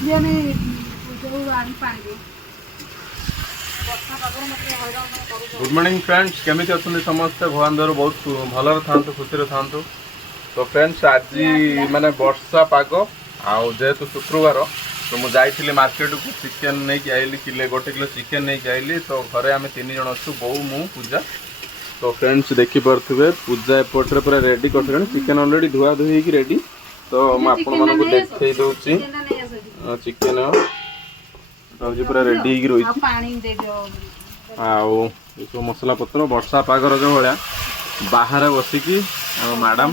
Good morning friends, केमी अच्छा समस्ते भगवान दर बहुत भलर था खुशी था। तो फ्रेंड्स आज माने वर्षा पाग आेतु शुक्रवार तो मुझे जाइली मार्केट को चिकेन नहीं आइली किले गोटे किलो चिकेन नहीं आइली। तो घरे आम 3 जन अच्छु बो मु पूजा। तो फ्रेंड्स देखिपे पूजा एपटे पूरा रेडी कर चिकेन ऑलरेडी धुआ धुई रेडी। तो मुझे देखई दूची चिकेन पूरा रेडी रही सब मसला पत्र वर्षा पागर जो भाया बाहर बसिकी मैडम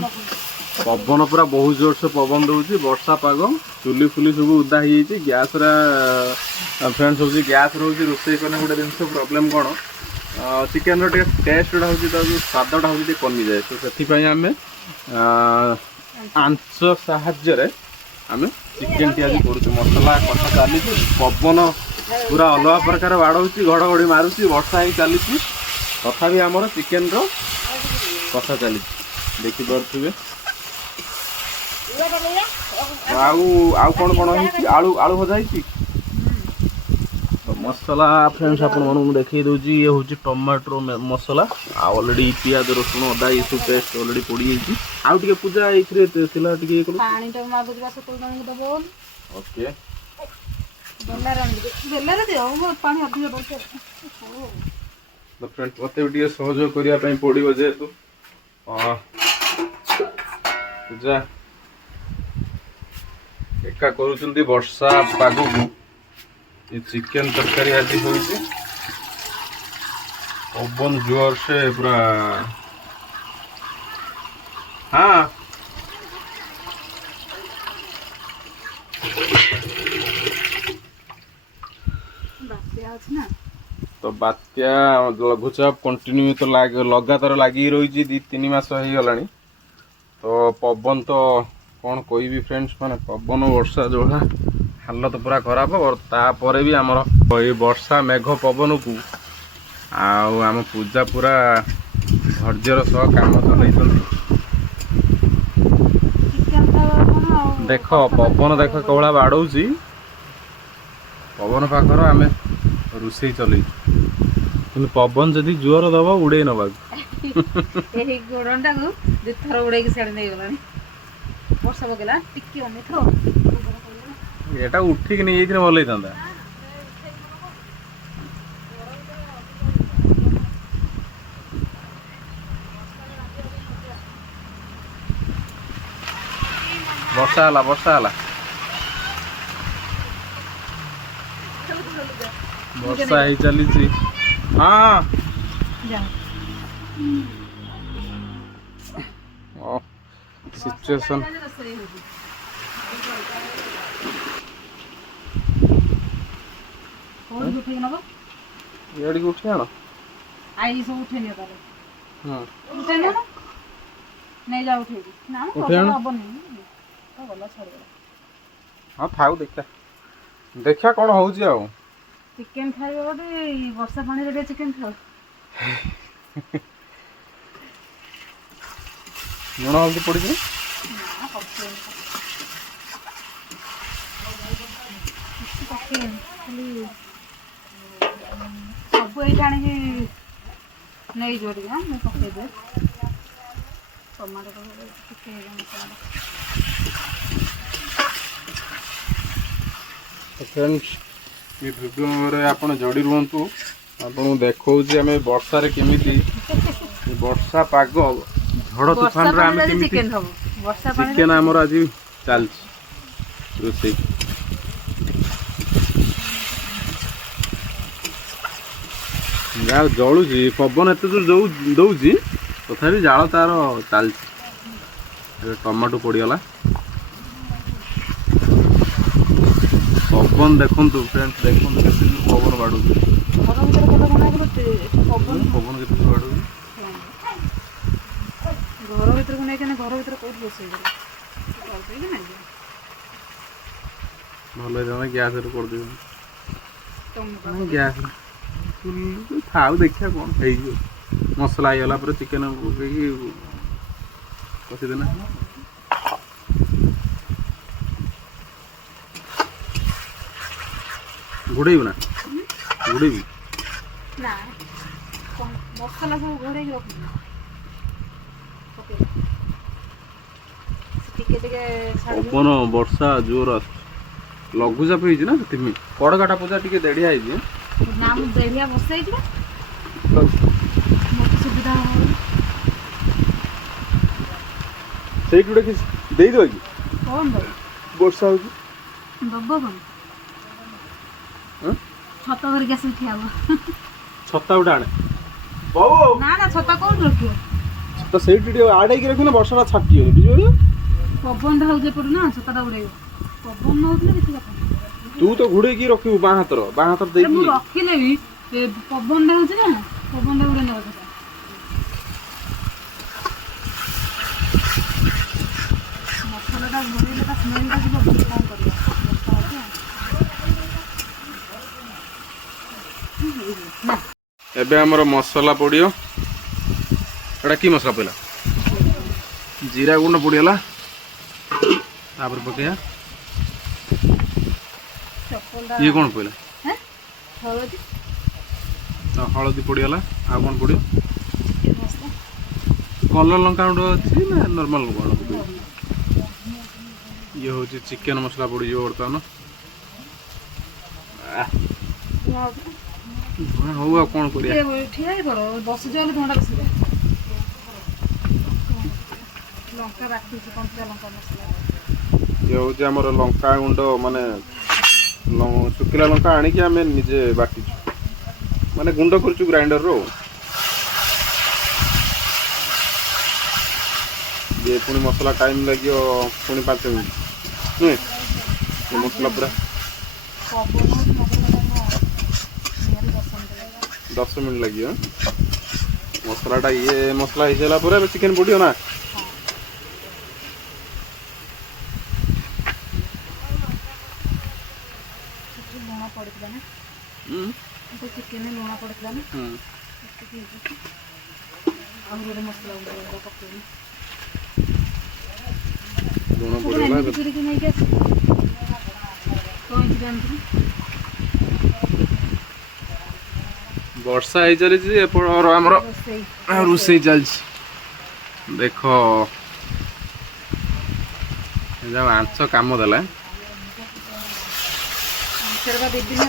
पवन पूरा बहुत जोर से पवन दूसरी वर्षा पाग चुली फुली सब उदा हो गैस फ्रेंड्स हूँ गैस रोज रोसे कने गोटे जिन प्रोब्लेम कौन चिकेन रे टेस्ट हूँ जो स्वादटा हूँ कमी जाए। तो से आम आंच साहाय्य आम चिकेन टी आज कर मसला कथा चली पवन पूरा अलग प्रकार बाड़ौची घड़घड़ी मारुची वर्षा ही चली तथा आमर चिकेन कथा चली देखिपे आउ कौन कौन आलू आलू भजा ही मसला फ्रेंड्स आपन देखई दूची ये हूँ टमाटो मसला ऑलरेडी पियाज रसुण अदा ये सब पेस्ट ऑलरेडी पड़ी आउ टे पूजा ये ओके तो फ्रेंड्स मत भी सहयोग करने पड़ो जेहेतु पूजा एका करुँच वर्षा पाग को ये चिकेन तरकारी आज हो पवन जोर से पूरा हाँ तो बात्या लघुचाप कंटिन्यू तो लगातार लगी रही 2-3 मास हो गला। तो पवन तो कौन कोई फ्रेंड्स माने पवन वर्षा जो है हालत पूरा खराब और तापर भी आमर ये वर्षा मेघ पवन को आम पूजा पूरा धैर्यर सह काम चल देख पवन देख कौला बाड़ौची पवन पाखर आम रोसे चल कि पवन जदि जोर दब उड़े नवा गोड़टा को दुथर उड़े साड़ी नहीं गला वर्षा पकेला टिके एटा उठिक नहीं जाइए भल होता वर्षा ही चली हाँ सिचुएशन उठे आना आई सब उठे नहीं हाँ उठे नहीं जा उठे ना हाँ थाऊ देखा कौन हो चिकेन खाइबा गोटे वर्षा पानी रे चिकेन खाओ लुण हल्दी पड़ी सब ये आने नहीं जोड़ी पकईदे टमाटो फ्रेंड्स ये भिडियो आप जोड़ी रुहतु आपको देखा आम वर्षा केमी वर्षा पाग झड़ तूफान चिकेन आमर आज चल रोसे जलुची पवन एत जो दौची तथा जाल तार चल टमाटो पड़गला पवन देखु फ्रेंड्स देखो पवन बाड़ू पवन के बाड़ू घर भर को नहीं घर भर कौन रोसे भल गैस कर गैस थाऊ देखिया कौन हो मसला होगा पर चिकेन कषिदेना ଘୋଡ଼େଇବୁ ନା ଘୋଡ଼େଇବୁ ନା ମସଲା ସବୁ ଘୋଡ଼େଇକି ରଖୁଛୁ ଟିକେ ଟିକେ ପବନ ବର୍ଷା ଜୋର ଆସୁଛି ଲଘୁଚାପ ହେଇଛି ନା ସେଥିପାଇଁ କଡ଼କାଟା ପୂଜା ଟିକେ ଦେଢ଼ିଆ ହେଇଛି ନା ମୁଁ ଦେଢ଼ିଆ ବସେଇଛି ମୋତେ ସୁବିଧା ହବ ସେଇଠି ଗୋଟେ କିଛି ଦେଇଦେବା କି କଣ ଦବ ବର୍ଷା ହଉଛି ଦବ କଣ ଛତା ଧରିକି ଆସିକି ଠିଆ ହବ ଛତା ଗୋଟେ ଆଣେ ବୋଉ ନା ନା ଛତା କୋଉଠି ରଖିବ ତ ସେଇଠି ଟିକେ ଆଡ଼େଇକି ରଖିଲେ ବର୍ଷାଟା ଛାଟିବନି ବୁଝିପାରିଲ ପବନଟା ହଉଛି ଏପଟେ ନା ଛତାଟା ଉଡ଼େଇବ ପବନ ନଉଥିଲେ କିଛି କଥା ନାହିଁ ତୁ ତ ଘୋଡ଼େଇକି ରଖିବୁ ବାଁ ହାତ ଆରେ ମୁଁ ଦେଇକି ରଖିଲେ ବି ପବନଟା ହଉଛି ନା ପବନଟା ଉଡ଼େଇ ନେବ ଛତା ମସଲାଟା ଘୋଡ଼େଇଲେ ତା ସ୍ମେଲଟା ଯିବ କଣ କରିବା ବର୍ଷା ହଉଛି ଏବେ ଆମର ମସଲା ପଡ଼ିବ ଏଇଟା କି ମସଲା ପଡ଼ିଲା ଜିରା ଗୁଣ୍ଡ ପଡ଼ିଗଲା ତାପରେ ପକେଇବା ଇଏ କ'ଣ ପଡ଼ିଲା ହଳଦୀ ହଳଦୀ ପଡ଼ିଗଲା ଆଉ କ'ଣ ପଡ଼ିବ କଲର୍ ଲଙ୍କା ଗୁଣ୍ଡ ଅଛି ନା ନର୍ମାଲ୍ ଲଙ୍କା ଗୁଣ୍ଡ ପଡ଼ିବ ଇଏ ହେଉଛି ଚିକେନ୍ ମସଲା ପଡ଼ିଯିବ ବର୍ତ୍ତମାନ ହଉ ଆଉ କ'ଣ କରିବା ଠିଆ ହେଇ ପଡ଼ ବସିଛ ହେଲେ ଧଣ୍ଡା ବସିବ ଲଙ୍କା ବାଟିଛି କଞ୍ଚା ଲଙ୍କା ମସଲା ଇଏ ହେଉଛି ଆମର ଲଙ୍କା ଗୁଣ୍ଡ ମାନେ ଶୁଖିଲା ଲଙ୍କା ଆଣିକି ଆମେ ନିଜେ ବାଟିଛୁ ମାନେ ଗୁଣ୍ଡ କରୁଛୁ ଗ୍ରାଇଣ୍ଡରରୁ ଇଏ ପୁଣି ମସଲା ଟାଇମ୍ ଲାଗିବ ପୁଣି 5 ମିନିଟ୍ ନୁହେଁ ଏ ମସଲା ପୁରା 10 ମିନିଟ୍ ଲାଗିବ ମସଲାଟା ଇଏ ମସଲା ହେଇସାରିଲା ପରେ ଏବେ ଚିକେନ୍ ପଡ଼ିବ ନା ଲୁଣ ପଡ଼ିଥିଲା ନା ଚିକେନରେ ଲୁଣ ପଡ଼ିଥିଲା ନା ଆଉ ଗୋଟେ ମସଲା ପକେଇଲି ଲୁଣ ପଡ଼ିଗଲା ନେଇକି ଆସି କଇଁଚି ଆଣିଥିଲି ବର୍ଷା ହେଇ ଚାଲିଛି ଏପଟ ଆମର ରୋଷେଇ ଚାଲିଛି ଦେଖ ଯାଉ ଆଞ୍ଚ କାମ ଦେଲା ଆଞ୍ଚରେ 2 ଦିନ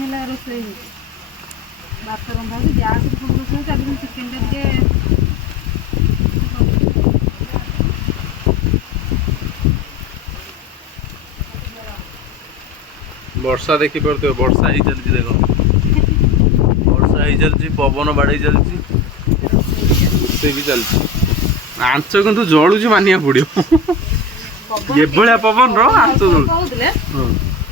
ହେଲା ରୋଷେଇ ହେଉଛି ଭାତ ରନ୍ଧା ହେଉଛି ଗ୍ୟାସ୍ ସବୁ ରୋଷେଇ ହେଉଛି ଆଜି ଚିକେନଟା ଟିକେ ବର୍ଷା ଦେଖିପାରୁଥିବ ବର୍ଷା ହେଇ ଚାଲିଛି ଦେଖ ବର୍ଷା ହେଇ ଚାଲିଛି ପବନ ବାଡ଼େଇ ଚାଲିଛି ରୋଷେଇ ବି ଚାଲିଛି ଆଞ୍ଚ କିନ୍ତୁ ଜଳୁଛି ମାନିବାକୁ ପଡ଼ିବ ଏଭଳିଆ ପବନର ଆଞ୍ଚ ଜଳୁଛି କହୁଥିଲେ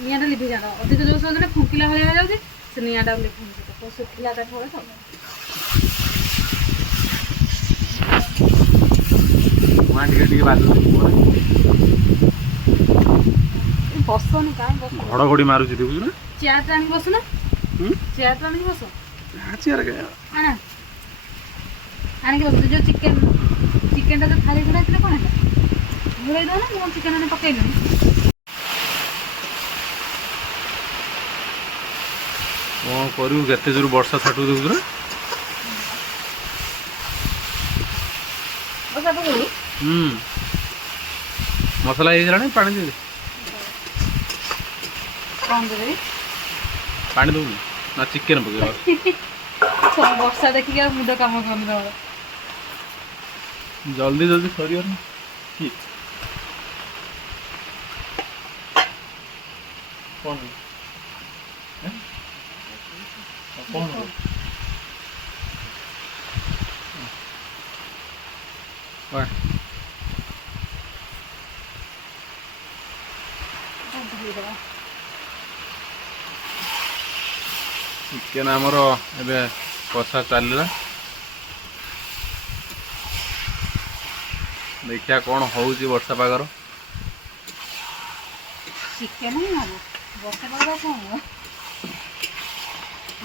ନିଆଁଟା ଲିଭି ଯାଆନ୍ତା ଅଧିକ ଜୋର ସମୟରେ ଫୁଙ୍କିଲା ଭଳିଆ ହେଇଯାଉଛି ସେ ନିଆଁଟା ଲିଭୁନି ଶୁଖିଲା ତା ଫଳ ତ ଟିକେ ଟିକେ ବାଜୁଛି ବସନି କାହିଁ ବସ ଘଡ଼ଘଡ଼ି ମାରୁଛି ଦେଖୁଛୁ ନା ଚେୟାରଟା ଆଣିକି ବସୁ ନା ଚେୟାରଟା ଆଣିକି ବସ ଆଣିକି ବସ ଯୋଉ ଚିକେନଟା ଯୋଉ ଥାଳି ଘୋଡ଼ା ହେଇଥିଲେ କ'ଣ ହେଲା ଘୋଡ଼େଇ ଦେବ ନା ମୁଁ ଚିକେନ ଆଣି ପକେଇଲିଣି କ'ଣ କରିବୁ କେତେ ଜୋର ବର୍ଷା ଛାଟୁ ଦେଖୁଛୁ ନା ମସଲା ହେଇଗଲାଣି ପାଣି ଦେବି କ'ଣ ଦେବି ପାଣି ଦେବୁ ନା ଚିକେନ ପକେଇବା ସବୁ ବର୍ଷା ଦେଖିକି ଆଉ ମୁଣ୍ଡ କାମ କରୁନି ତମର ଜଲ୍ଦି ଜଲ୍ଦି ସରିବନି କି କ'ଣ କ'ଣ ଚିକେନ ଆମର ଏବେ କଷା ଚାଲିଲା ଦେଖିବା କ'ଣ ହେଉଛି ବର୍ଷା ପାଗର ଚିକେନ ହିଁ ହବ ବର୍ଷା ପାଗ କ'ଣ ହବ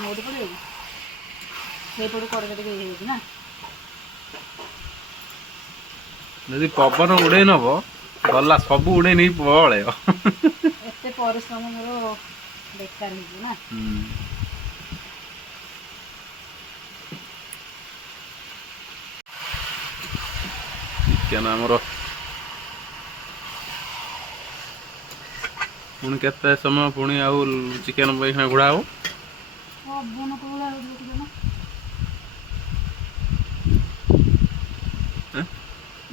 ମୋଟି ପଡ଼ିବ ସେଇପଟୁ କଡ଼ରେ ଟିକେ ହେଇଯାଉଛି ନା ଯଦି ପବନ ଉଡ଼େଇ ନବ ଗଲା ସବୁ ଉଡ଼େଇ ନେଇ ପଳେଇବ। ଏତେ ପରିଶ୍ରମ ମୋର ବେକାର ହେଇଯିବ ନା। ଚିକେନ ଆମର ପୁଣି କେତେ ସମୟ ପୁଣି ଆଉ ଚିକେନ ପାଇଁ ଘୋଡ଼ା ହବ। ପବନ କୋଉଭଳିଆ ହଉଛି ଦେଖୁଛ ନା।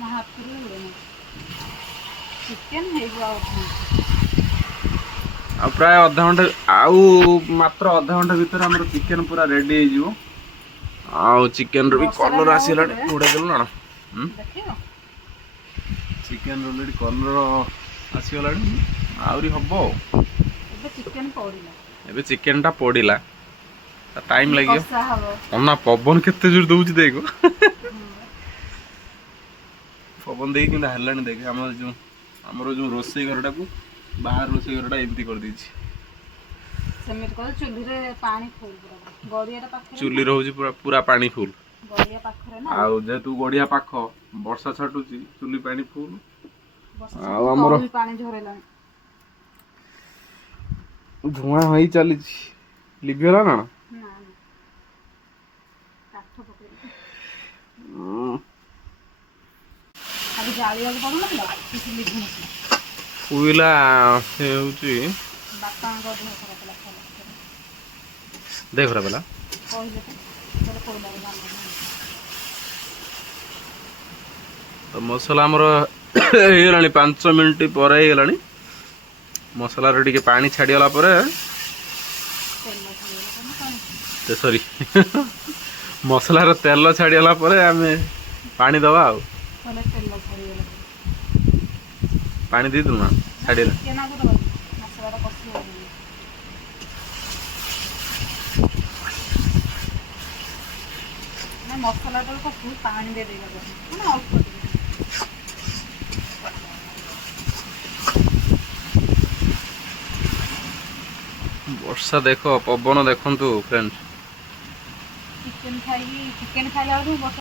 ନା ହାତରେ ଉଡ଼େନି ଚିକେନ ହେଇଯିବ ଆଉ ଆଉ ପ୍ରାୟ ଅଧଘଣ୍ଟେ ଆଉ ମାତ୍ର ଅଧଘଣ୍ଟେ ଭିତରେ ଆମର ଚିକେନ ପୁରା ରେଡି ହେଇଯିବ। ଆଉ ଚିକେନ ର ବି ବର୍ଷାଟା କଲର ନ ଆସିଗଲାଣି ହଉଥିଲେ ଘୋଡ଼େଇ ଦେଲୁ ନା ଦେଖିବ ଚିକେନ ଅଲରେଡି କଲର ଆସିଗଲାଣି ଆହୁରି ହବ ଆଉ। ଏବେ ଚିକେନ ପଡ଼ିଲା ଏବେ ଚିକେନ ଟା ପଡିଲା ଟାଇମ ପୁଣି ଲାଗିବ। କଷା ହବ। ନା ପବନ କେତେ ଜୋର ଦଉଛି ଦେଖ। ପବନ ଦେଇକି କେମିତି ହେଲାଣି ଦେଖେ ଆମର ଯୋଉ ରୋଷେଇ ଘରଟାକୁ ବାହାର ରୋଷେଇ ଘରଟା ଏମିତି କରିଦେଇଛି। ସେମିତି କଲେ ଚୁଲିରେ ପାଣି ଫୁଲ ପୁରା ଗଡ଼ିଆଟା ପାଖରେ ନା। ଚୁଲି ରହୁଛି ପୁରା ପାଣି ଫୁଲ। ଗଡ଼ିଆ ପାଖରେ ନା ଆଉ ଯେହେତୁ ଗଡିଆ ପାଖ ବର୍ଷା ଛାଟୁଛି ଚୁଲି ପାଣି ଫୁଲ। ବର୍ଷା ଆଉ ଛାଟୁଛି ଆମର ତଳୁ ବି ପାଣି ଝରେଇଲାଣି। ଧୂଆଁ ହେଇ ଚାଲିଛି ଲିଭିଗଲା ନା କଣ? ନା ନା କାଠ ପକେଇଦେଇଛି। ଖାଲି ଜାଳିବାକୁ ପଡୁନଥିଲା କିଛି ଲିଭୁନଥିଲା। କୋଇଲା ସେ ହଉଛି ବାପାଙ୍କ ଦେହ ଖରାପ ହେଲା ଖାଇଲା ଭିତରେ। ଦେହ ଖରାପ ହେଲା। କହିଲେ ତ କୋଇଲାରେ ରାନ୍ଧୁନି। ତ ମସଲା ଆମର ହେଇଗଲାଣି 5 ମିନିଟ୍ ପରେ ହେଇଗଲାଣି। ମସଲାରେ ଟିକେ ପାଣି ଛାଡ଼ିଗଲା ପରେ ତେଲ ଛାଡ଼ିଗଲା ପରେ ପାଣି ସରି ମସଲାର ତେଲ ଛାଡ଼ିଗଲା ପରେ ଆମେ ପାଣି ଦବା ଆଉ। କହିଲେ ତେଲ ଛାଡ଼ିଗଲା ପରେ ପାଣି ଦେଇଥିଲୁ ନା ନା ଛାଡ଼ିଗଲା। ଟିକେ ନାକୁ ଦବା ମସଲାଟା କଷିବ ବୋଲି। ନା ମସଲାଟାକୁ କଷୁ ପାଣି ଦେଇଦେଇବା କଥା ମାନେ ଅଳ୍ପ ଟିକେ। ବର୍ଷା ଦେଖ ପବନ ଦେଖନ୍ତୁ ଫ୍ରେଣ୍ଡ। ଚିକେନ ଖାଇଲା ବେଳକୁ ବର୍ଷା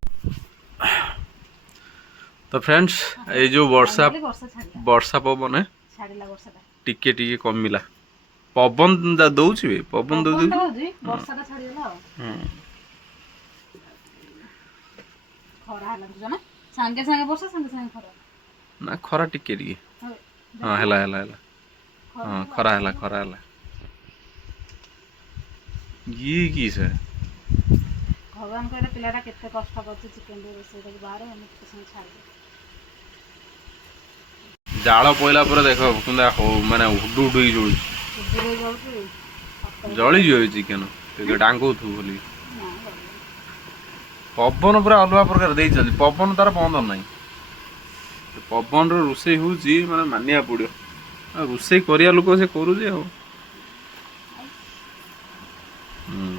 ତ ଫ୍ରେଣ୍ଡସ୍ ଏଇ ଯୋଉ ଫାଇନାଲି ବର୍ଷା ବର୍ଷା ପବନ ଛାଡ଼ିଲା ବର୍ଷାଟା। ଟିକେ ଟିକେ କମିଲା ପବନ ଦଉଛି ବି ପବନ ଦଉ ଟା ଦଉଛି। ହଉଛି ବର୍ଷାଟା ଛାଡ଼ିଗଲା ଆଉ। ଖରା ହେଲା ଦେଖୁଛ ନା ସାଙ୍ଗେ ସାଙ୍ଗେ ବର୍ଷା ସାଙ୍ଗେ ସାଙ୍ଗେ ଖରା। ନା ଖରା ଟିକେ ଟିକେ ହଁ ଦେଖିଲ ହେଲା ହଁ ଖରା ହେଲା। ଇଏ କି ସେ ଭଗବାନ କହିଲେ ପିଲାଟା କେତେ କଷ୍ଟ କରୁଛି ଚିକେନ ଟିକେ ରୋଷେଇ କରିକି ବାହାରେ ଆମେ ଟିକେ ସମୟ ଛାଡ଼ିଦେ। ଜାଳ ପଇଲା ପରେ ଦେଖ କେମିତି ମାନେ ହୁଡୁ ହୁଡୁ ହେଇ ଜଳୁଛି। ଉଦୁରେଇ ଯାଉଛି। ଜଳିଯିବ ଏ ଚିକେନ ଟିକେ ଡାଙ୍ଗଉଥିବୁ ବୋଲି। ନା ଜଳିବନି। ପବନ ପୁରା ଅଲଗା ପ୍ରକାର ଦେଇଛନ୍ତି ପବନ ତାର ବନ୍ଦ ନାହିଁ। ପବନର ରୋଷେଇ ହଉଛି ମାନେ ମାନିବାକୁ ପଡିବ। ଆଉ ରୋଷେଇ କରିବା ଲୋକ ସେ କରୁଛି ଆଉ। ଆଉ ହୁଁ।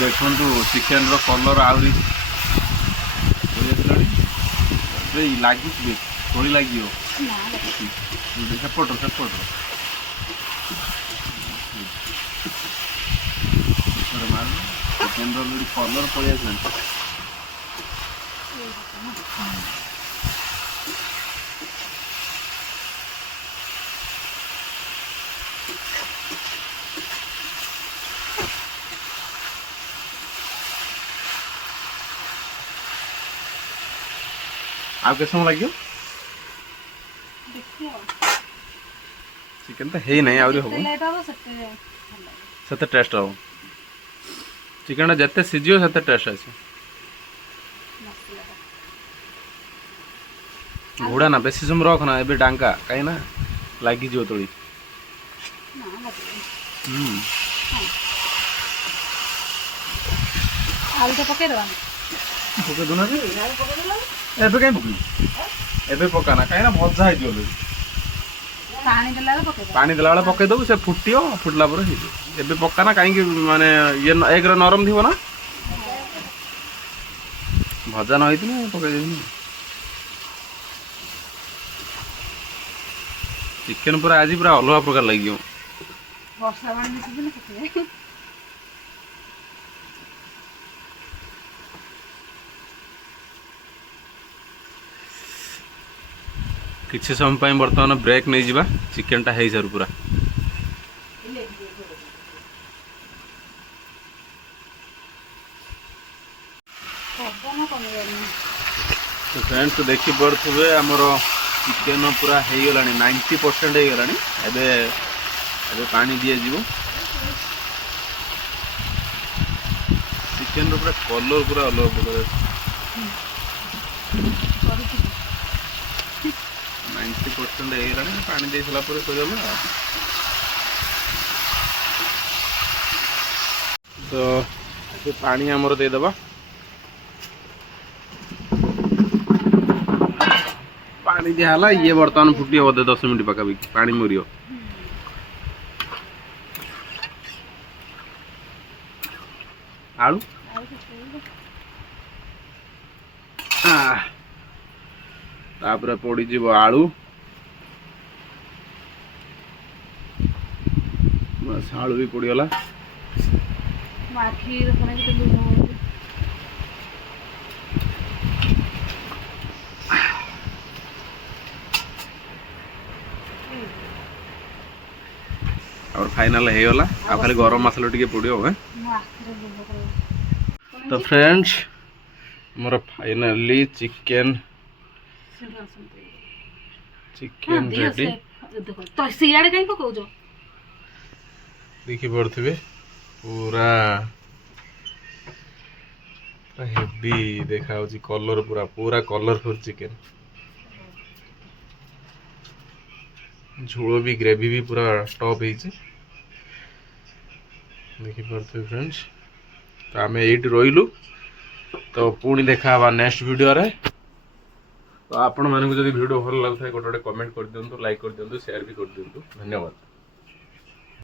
ଦେଖନ୍ତୁ ଚିକେନ ର କଲର ଆହୁରି ଲାଗିଛି ତୋଳି ଲାଗିବ। ନା ଲାଗିବନି। ସେପଟ ଚିକେନ କଲର ପଳେଇ ଆସିଲାଣି। ଆଉ କେତେ ସମୟ ଲାଗିବ? ଦେଖିଆ ଆଉ। ଚିକେନ ତ ହେଇନାହିଁ ଆହୁରି ହବ। ଯେତେ ଲେଟ୍ ହବ ସେତେ ଭଲ ଲାଗିବ। ସେତେ ଟେଷ୍ଟ ହବ। ଚିକେନ ଟା ଯେତେ ସିଝିବ ସେତେ ଟେଷ୍ଟ ଆସିବ। ମସଲାଟା ଘୋଡ଼ା ନା ବେଶୀ ସମୟ ରଖନା ଏବେ ଡାଙ୍ଗା କାହିଁକି ନା ଲାଗିଯିବ ତଳି। ନା ଲାଗିବନି। ହୁଁ। ଆଳୁଟା ପକେଇଦବା। ପକେଇ ଦଉନାହାନ୍ତି ଆଳୁ ପକେଇଦେଲ ଏବେ କାହିଁ ପକେଇବୁ ଏବେ ପକାନା କାହିଁକି ନା ଭଜା ହେଇଯିବ ଅଲରେଡି। ପାଣି ଦେଲା ବେଳେ ପକେଇଦବା। ପାଣି ଦେଲା ବେଳେ ପକେଇଦବୁ ସେ ଫୁଟିବ ଫୁଟିଲା ପରେ ହେଇଯିବ। ଏବେ ପକାନା କାହିଁକି ମାନେ ଇଏ ଏକରେ ନରମ ଥିବ ନା। ଭଜା ନ ହେଇଥିଲେ ପକେଇ ଦେଇଥିଲି। ଚିକେନ ପୁରା ଆଜି ପୁରା ଅଲଗା ପ୍ରକାର ଲାଗିବ। ବର୍ଷା ପାଣି ମିଶିଛି ନା ସେଥିପାଇଁ। କିଛି ସମୟ ପାଇଁ ବର୍ତ୍ତମାନ ବ୍ରେକ୍ ନେଇଯିବା, ଚିକେନଟା ହେଇସାରୁ ପୁରା। ତ ଫ୍ରେଣ୍ଡସ୍ ଦେଖିପାରୁଥିବେ ଆମର ଚିକେନ ପୁରା ହେଇଗଲାଣି 90% ହେଇଗଲାଣି। ଏବେ ଏବେ ପାଣି ଦିଆଯିବ। ଚିକେନର ପୁରା କଲର ପୁରା ଅଲଗା ପ୍ରକାର ଅଛି। 90% ହେଇଗଲାଣି, ପାଣି ଦେଇ ସାରିଲା ପରେ କହିଦେବା। ତ ଏବେ ପାଣି ଆମର ଦେଇଦେବା। ପାଣି ଦିଆହେଲା, ଇଏ ବର୍ତ୍ତମାନ ଫୁଟିବ ବୋଧେ 10 ମିନିଟ୍ ପାଖାପାଖି, ପାଣି ମରିବ। ଆଳୁ ତାପରେ ପଡ଼ିଯିବ ଆଳୁ। ବାସ୍ ଆଳୁ ବି ପଡ଼ିଗଲା। और फाइनल ହେଇଗଲା। ଆଉ ଖାଲି ଗରମ ମସଲା ଟିକେ ପଡ଼ିବ। ତ ଫ୍ରେଣ୍ଡସ୍ ଆମର ଫାଇନାଲି ଚିକେନ ରେଡି। ଦେଖିପାରୁଥିବେ ପୁରା ହେଭି ଦେଖାଯାଉଛି, କଲର ପୁରା କଲରଫୁଲ ଚିକେନ। ଝୋଳ ବି ଗ୍ରେଭି ବି ପୁରା ଟପ୍ ହେଇଛି, ଦେଖିପାରୁଥିବେ ଫ୍ରେଣ୍ଡସ୍। ତ ଆମେ ଏଇଠି ରହିଲୁ, ତ ପୁଣି ଦେଖା ହେବା ନେକ୍ସଟ ଭିଡ଼ିଓରେ। ତ ଆପଣମାନଙ୍କୁ ଯଦି ଭିଡ଼ିଓ ଭଲ ଲାଗୁଥାଏ ଗୋଟେ କମେଣ୍ଟ କରିଦିଅନ୍ତୁ, ଲାଇକ୍ କରିଦିଅନ୍ତୁ, ସେୟାର ବି କରିଦିଅନ୍ତୁ। ଧନ୍ୟବାଦ।